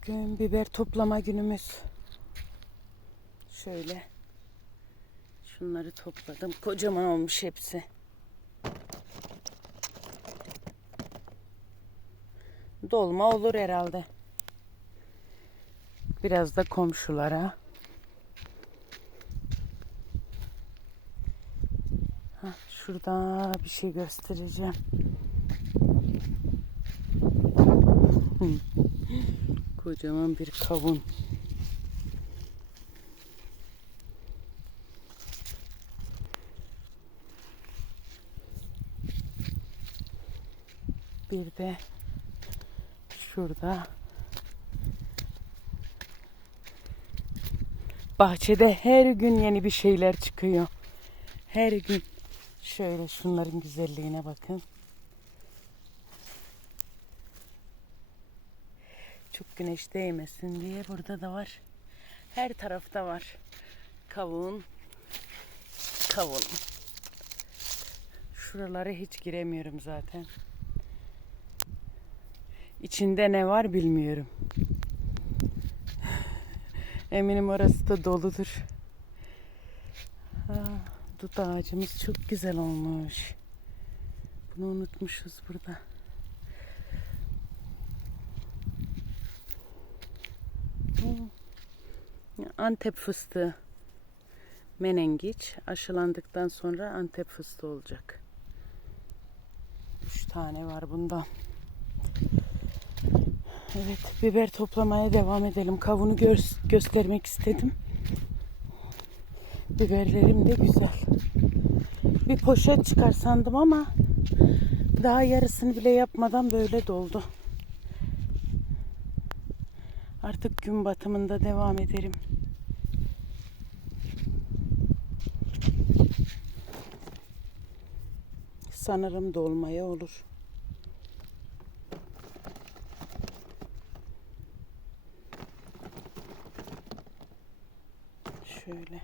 Bugün biber toplama günümüz. Şöyle. Şunları topladım. Kocaman olmuş hepsi. Dolma olur herhalde. Biraz da komşulara. Şurada bir şey göstereceğim. Kocaman bir kavun. Bir de şurada bahçede her gün yeni bir şeyler çıkıyor. Her gün şöyle şunların güzelliğine bakın. Çok güneş değmesin diye burada da var. Her tarafta var. Kavun. Kavun. Şuralara hiç giremiyorum zaten. İçinde ne var bilmiyorum. Eminim orası da doludur. Ha, dut ağacımız çok güzel olmuş. Bunu unutmuşuz burada. Antep fıstığı. Menengiç aşılandıktan sonra Antep fıstığı olacak. Üç tane var bundan. Evet, biber toplamaya devam edelim. Kavunu gör- göstermek istedim. Biberlerim de güzel. Bir poşet çıkar sandım ama daha yarısını bile yapmadan böyle doldu. Artık gün batımında devam ederim. Sanırım dolmaya olur. Şöyle.